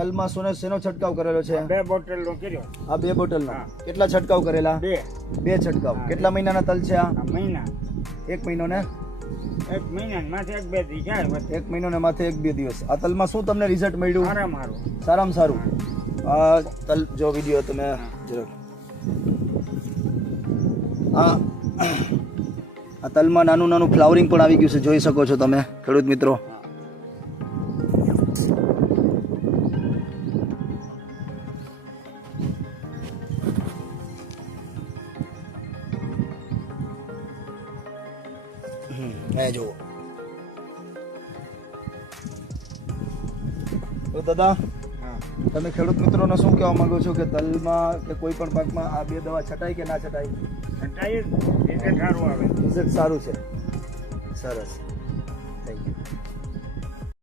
તલમાં શેનો છંટકાવ કરેલો છે? 2 બોટલનો કર્યો. આ 2 બોટલનો. કેટલા છંટકાવ કરેલા? 2 છંટકાવ. કેટલા મહિનાના તલ છે આ? મહિના. 1 મહિનો ને 1 મહિના માથે 1-2 દિવસ જાય. 1 મહિનો ને માથે 1-2 દિવસ. આ તલમાં શું તમને રિઝલ્ટ મળ્યું? સારામાં સારું. આ તલ જો વિડીયો તમે જરાક આ તલમાં નાનું ફ્લાવરિંગ પણ આવી ગયું છે, જોઈ શકો છો તમે ખેડૂત મિત્રો. જુઓ તો દાદા, તમે ખેડૂત મિત્રોને શું કહેવા માંગો છો કે તલમાં કે કોઈ પણ પાકમાં આ 2 દવા છટાય કે ના છટાય? છટાય. રિઝલ્ટ સારું આવે. રિઝલ્ટ સારું છે. સરસ, થેન્ક યુ.